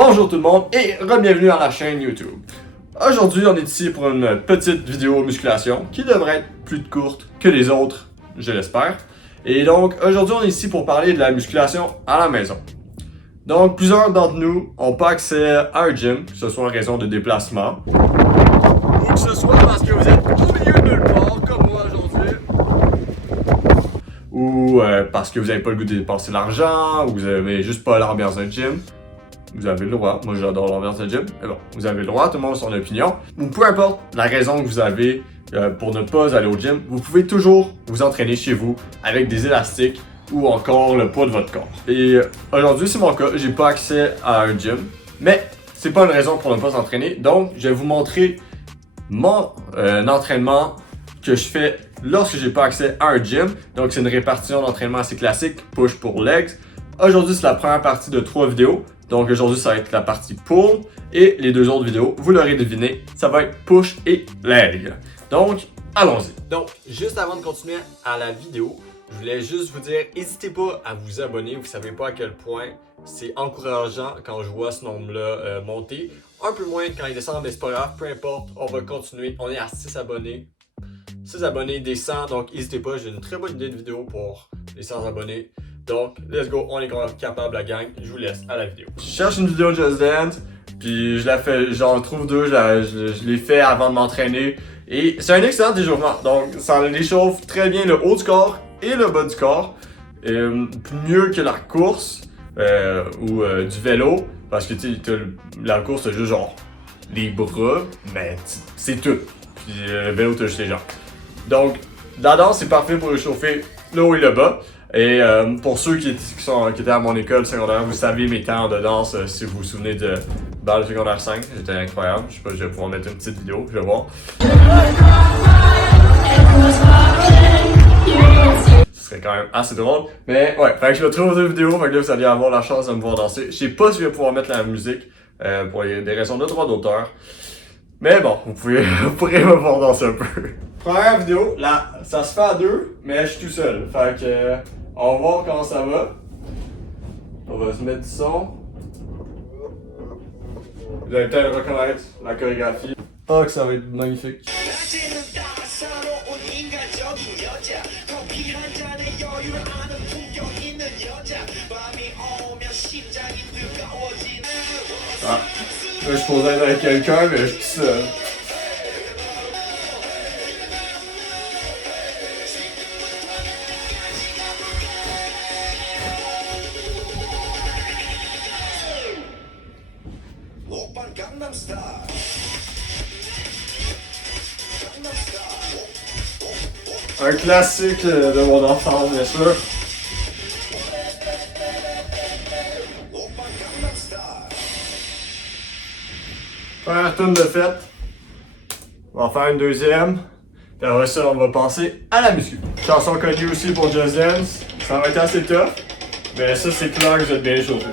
Bonjour tout le monde et bienvenue à la chaîne YouTube. Aujourd'hui, on est ici pour une petite vidéo musculation qui devrait être plus courte que les autres, je l'espère. Et donc, aujourd'hui, on est ici pour parler de la musculation à la maison. Donc, plusieurs d'entre nous n'ont pas accès à un gym, que ce soit en raison de déplacement, ou que ce soit parce que vous êtes au milieu de nulle part, comme moi aujourd'hui, ou parce que vous n'avez pas le goût de dépenser l'argent, ou vous n'avez juste pas l'ambiance d'un gym. Vous avez le droit, moi j'adore l'ambiance de gym, mais bon, vous avez le droit, tout le monde a son opinion. Ou peu importe la raison que vous avez pour ne pas aller au gym, vous pouvez toujours vous entraîner chez vous avec des élastiques ou encore le poids de votre corps. Et aujourd'hui c'est mon cas, j'ai pas accès à un gym, mais c'est pas une raison pour ne pas s'entraîner, donc je vais vous montrer mon entraînement que je fais lorsque j'ai pas accès à un gym. Donc c'est une répartition d'entraînement assez classique, push pour legs. Aujourd'hui c'est la première partie de 3 vidéos. Donc aujourd'hui, ça va être la partie pull et les deux autres vidéos, vous l'aurez deviné, ça va être push et leg. Donc, allons-y. Donc, juste avant de continuer à la vidéo, je voulais juste vous dire, n'hésitez pas à vous abonner. Vous savez pas à quel point c'est encourageant quand je vois ce nombre-là monter. Un peu moins quand il descend, mais c'est pas grave, peu importe, on va continuer. On est à 6 abonnés. 6 abonnés des 100, donc n'hésitez pas, j'ai une très bonne idée de vidéo pour les 100 abonnés. Donc, let's go, on est capable la gang, je vous laisse à la vidéo. Je cherche une vidéo de Just Dance, puis je la fais, j'en trouve deux, je l'ai fait avant de m'entraîner. Et c'est un excellent échauffement, donc ça l'échauffe très bien le haut du corps et le bas du corps. Mieux que la course ou du vélo, parce que la course t'as juste genre les bras, mais c'est tout. Puis le vélo t'as juste les jambes. Donc, la danse c'est parfait pour échauffer le haut et le bas. Et pour ceux qui étaient à mon école secondaire, vous savez mes temps de danse, si vous vous souvenez de Bal secondaire 5, c'était incroyable. Je sais pas, je vais pouvoir mettre une petite vidéo, je vais voir. Ce serait quand même assez drôle. Mais ouais, fait que je vais trouver deux vidéos, fait que là vous allez avoir la chance de me voir danser. Je sais pas si je vais pouvoir mettre la musique pour des raisons de droit d'auteur. Mais bon, vous pourrez me voir danser un peu. Première vidéo, là, ça se fait à deux, mais je suis tout seul. Fait que, on va voir comment ça va. On va se mettre du son. Vous allez peut-être reconnaître la chorégraphie. Oh, que ça va être magnifique. Ah, là, je suis posé être avec quelqu'un, mais je suis tout seul. Un classique de mon enfance, bien sûr. Première tourne de fête. On va en faire une deuxième. Puis après ça, on va passer à la muscu. Chanson connue aussi pour Just Dance. Ça va être assez tough. Mais ça, c'est clair que vous êtes bien échauffé.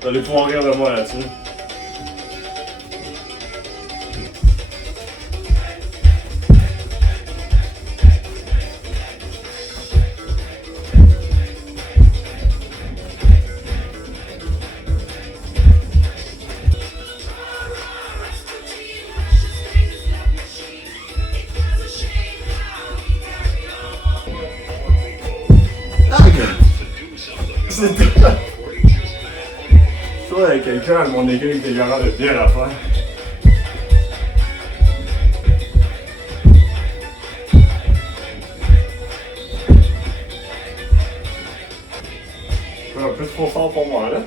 Vous allez pouvoir rire de moi là-dessus. C'était. Je vois avec quelqu'un à mon école qui était capable de bien la faire. C'est un peu trop fort pour moi là.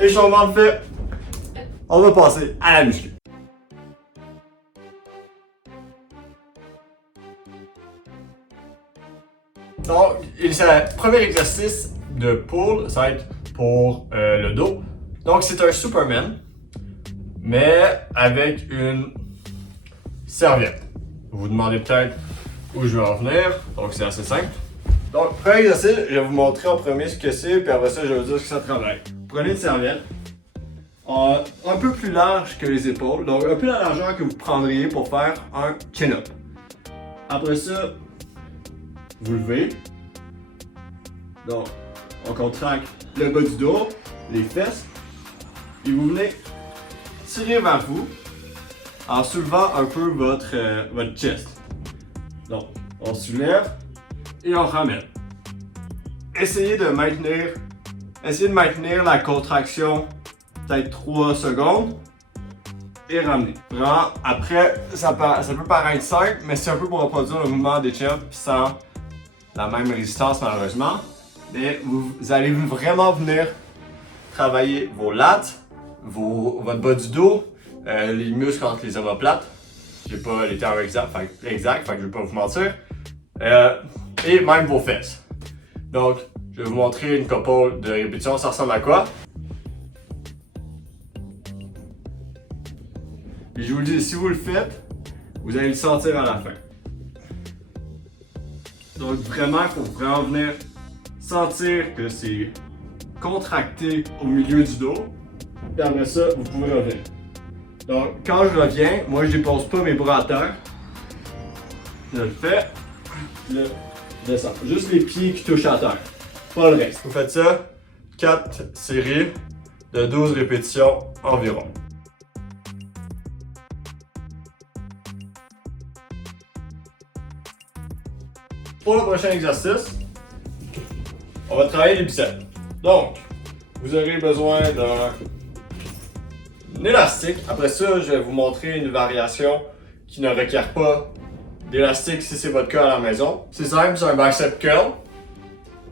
Échauffement de fait. On va passer à la muscu. Donc, le premier exercice de pull, ça va être pour le dos. Donc, c'est un Superman, mais avec une serviette. Vous vous demandez peut-être où je vais en venir, donc c'est assez simple. Donc, premier exercice, je vais vous montrer en premier ce que c'est, puis après ça, je vais vous dire ce que ça travaille. Prenez une serviette, un peu plus large que les épaules, donc un peu la largeur que vous prendriez pour faire un chin-up. Après ça, vous levez, Donc, on contracte le bas du dos, les fesses, et vous venez tirer vers vous en soulevant un peu votre chest. Donc, on soulève et on ramène. Essayez de maintenir la contraction peut-être 3 secondes et ramener. Vraiment, après, ça peut paraître simple, mais c'est un peu pour reproduire le mouvement des chin-ups sans la même résistance malheureusement. Mais vous allez vraiment venir travailler vos lats, votre bas du dos, les muscles entre les omoplates. J'ai pas les termes exacts, fait que je vais pas vous mentir. Et même vos fesses. Donc, je vais vous montrer une couple de répétitions. Ça ressemble à quoi? Et je vous le dis, si vous le faites, vous allez le sentir à la fin. Donc vraiment, il faut vraiment venir sentir que c'est contracté au milieu du dos. Et après ça, vous pouvez revenir. Donc quand je reviens, moi je dépose pas mes bras à terre. Je le fais, je descends. Juste les pieds qui touchent à terre, pas le reste. Vous faites ça 4 séries de 12 répétitions environ. Pour le prochain exercice, on va travailler les biceps. Donc, vous aurez besoin d'un élastique. Après ça, je vais vous montrer une variation qui ne requiert pas d'élastique si c'est votre cas à la maison. C'est simple, c'est un bicep curl.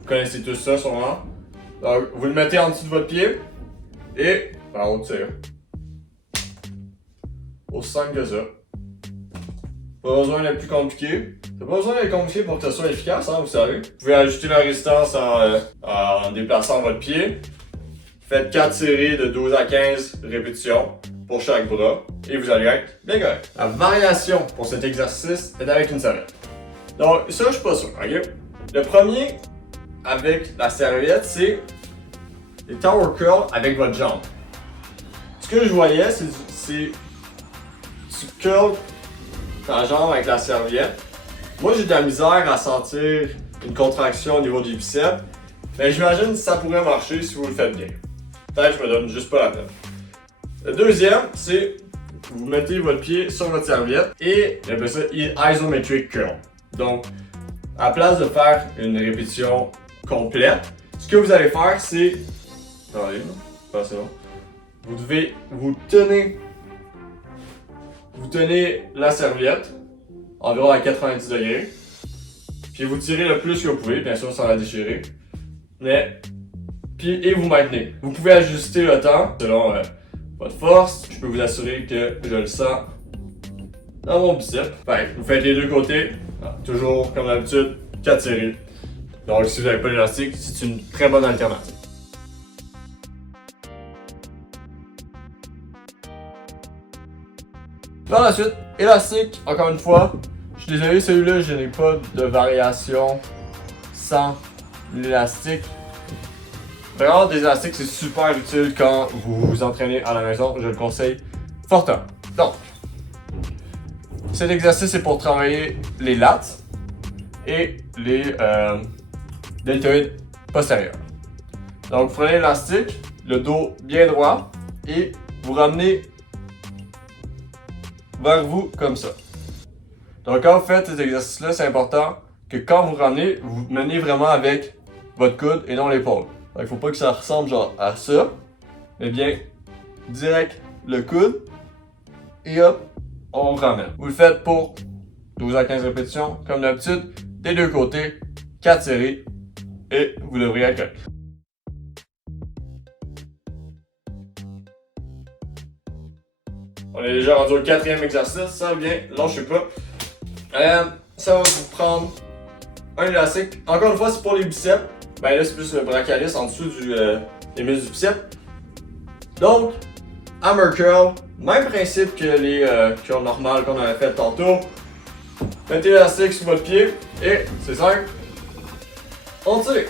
Vous connaissez tous ça sûrement. Donc, vous le mettez en dessous de votre pied et on tire. Aussi simple que ça. Pas besoin d'être plus compliqué. T'as pas besoin d'être compliqué pour que ça soit efficace, hein, vous savez. Vous pouvez ajouter la résistance en déplaçant votre pied. Faites 4 séries de 12 à 15 répétitions pour chaque bras et vous allez être bien correct. La variation pour cet exercice est avec une serviette. Donc ça, je suis pas sûr, ok? Le premier avec la serviette, c'est les tower curls avec votre jambe. Ce que je voyais, c'est tu curls ta jambe avec la serviette. Moi, j'ai de la misère à sentir une contraction au niveau du biceps, mais j'imagine que ça pourrait marcher si vous le faites bien. Peut-être que je me donne juste pas la peine. Le deuxième, c'est vous mettez votre pied sur votre serviette et on appelle ça isometric curl. Donc, à la place de faire une répétition complète, ce que vous allez faire, c'est... Attendez, c'est bon. Vous tenez la serviette environ à 90 degrés. Puis vous tirez le plus que vous pouvez, bien sûr sans la déchirer. Et vous maintenez. Vous pouvez ajuster le temps selon votre force. Je peux vous assurer que je le sens dans mon biceps. Vous faites les deux côtés. Toujours comme d'habitude, 4 séries. Donc si vous n'avez pas l'élastique, c'est une très bonne alternative. Par la suite, élastique, encore une fois. Je suis désolé, celui-là, je n'ai pas de variation sans l'élastique. Vraiment, des élastiques, c'est super utile quand vous vous entraînez à la maison. Je le conseille fortement. Donc, cet exercice est pour travailler les lats et les deltoïdes postérieurs. Donc, vous prenez l'élastique, le dos bien droit et vous ramenez vers vous comme ça. Donc quand vous faites cet exercice-là, c'est important que quand vous ramenez, vous menez vraiment avec votre coude et non l'épaule. Il ne faut pas que ça ressemble genre à ça, mais bien direct le coude et hop, on ramène. Vous le faites pour 12 à 15 répétitions, comme d'habitude, des deux côtés, 4 séries et vous devriez être correct. On est déjà rendu au 4e exercice, ça va bien, lâchez pas. Ça va vous prendre un élastique. Encore une fois, c'est pour les biceps. Ben là, c'est plus le brachialis en dessous des muscles du biceps. Donc, hammer curl, même principe que les curls normales qu'on avait fait tantôt. Mettez l'élastique sur votre pied et c'est simple. On tire.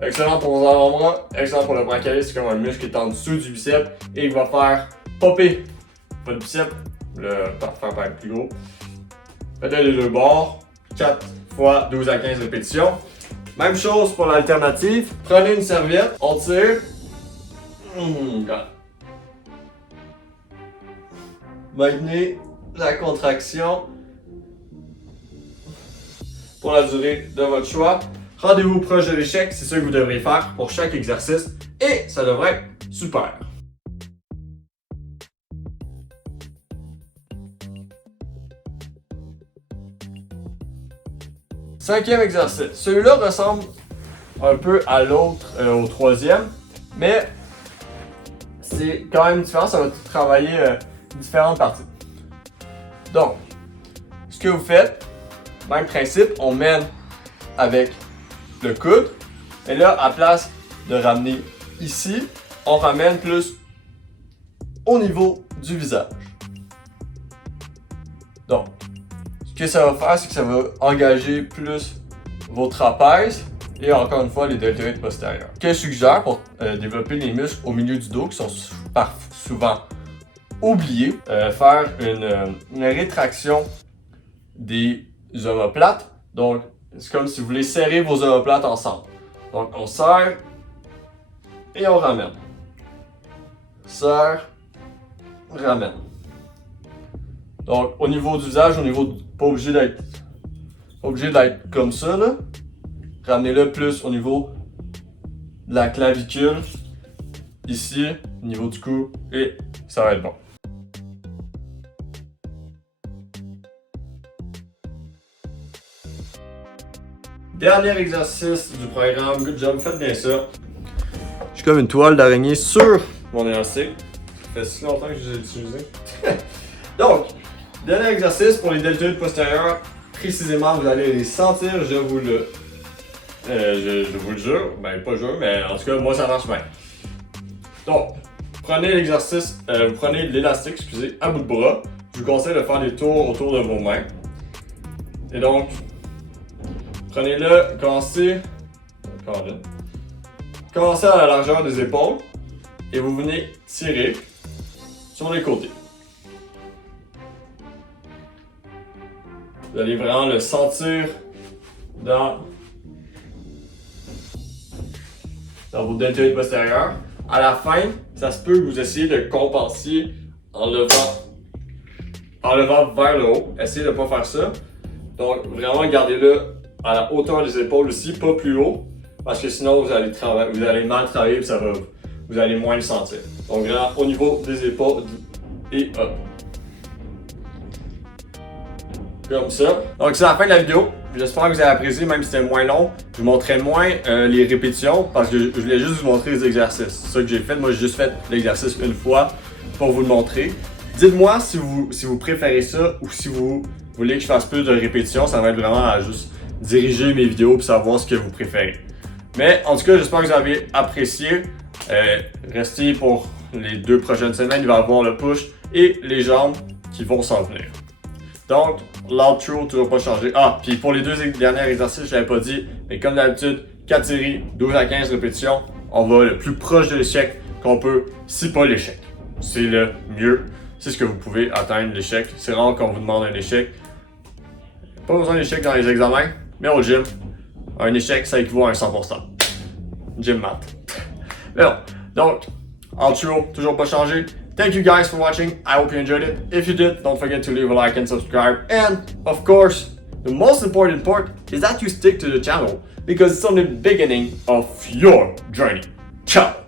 Excellent pour vos avant-bras, excellent pour le brachialis, c'est comme un muscle qui est en dessous du biceps et il va faire popper votre biceps, le faire paraître plus gros. Faites les deux bords, 4 fois 12 à 15 répétitions. Même chose pour l'alternative. Prenez une serviette, on tire. Maintenez la contraction pour la durée de votre choix. Rendez-vous proche de l'échec, c'est ce que vous devrez faire pour chaque exercice et ça devrait être super. Cinquième exercice. Celui-là ressemble un peu à l'autre, au troisième, mais c'est quand même différent. Ça va travailler différentes parties. Donc, ce que vous faites, même principe, on mène avec le coude, et là, à place de ramener ici, on ramène plus au niveau du visage. Donc, ce que ça va faire, c'est que ça va engager plus vos trapèzes et encore une fois les deltoïdes postérieurs. Ce que je suggère pour développer les muscles au milieu du dos qui sont souvent oubliés, faire une rétraction des omoplates. Donc, c'est comme si vous voulez serrer vos omoplates ensemble. Donc, on serre et on ramène. Serre, ramène. Donc, au niveau du visage, pas obligé d'être comme ça, là. Ramenez-le plus au niveau de la clavicule, ici, au niveau du cou, et ça va être bon. Dernier exercice du programme, good job, faites bien ça. J'ai comme une toile d'araignée sur mon élastique. Ça fait si longtemps que je l'ai utilisé. Donc, dernier exercice pour les deltoïdes postérieurs. Précisément, vous allez les sentir, je vous le jure. Ben, pas jure, mais en tout cas, moi, ça marche bien. Donc, prenez l'exercice, vous prenez l'élastique, excusez, à bout de bras. Je vous conseille de faire des tours autour de vos mains. Et donc, prenez-le, commencez à la largeur des épaules et vous venez tirer sur les côtés. Vous allez vraiment le sentir dans vos deltoïdes postérieurs. À la fin, ça se peut que vous essayez de compenser en levant vers le haut. Essayez de ne pas faire ça. Donc, vraiment, gardez-le à la hauteur des épaules aussi, pas plus haut, parce que sinon, vous allez mal travailler et vous allez moins le sentir. Donc, vraiment, au niveau des épaules et hop. Comme ça. Donc, c'est la fin de la vidéo. J'espère que vous avez apprécié, même si c'était moins long. Je vous montrais moins les répétitions parce que je voulais juste vous montrer les exercices. C'est ça que j'ai fait. Moi, j'ai juste fait l'exercice une fois pour vous le montrer. Dites-moi si vous préférez ça ou si vous voulez que je fasse plus de répétitions. Ça va être vraiment à juste diriger mes vidéos pour savoir ce que vous préférez. Mais en tout cas, j'espère que vous avez apprécié. Restez pour les 2 prochaines semaines. Il va y avoir le push et les jambes qui vont s'en venir. Donc, l'outro, toujours pas changé. Ah, puis pour les 2 derniers exercices, je l'avais pas dit, mais comme d'habitude, 4 séries, 12 à 15 répétitions, on va le plus proche de l'échec qu'on peut, si pas l'échec. C'est le mieux, c'est ce que vous pouvez atteindre l'échec. C'est rare qu'on vous demande un échec. Pas besoin d'échec dans les examens, mais au gym, un échec, ça équivaut à un 100%. Gym math. Mais bon, donc, outro, toujours pas changé. Thank you guys for watching. I hope you enjoyed it. If you did, don't forget to leave a like and subscribe. And, of course, the most important part is that you stick to the channel because it's only the beginning of your journey. Ciao!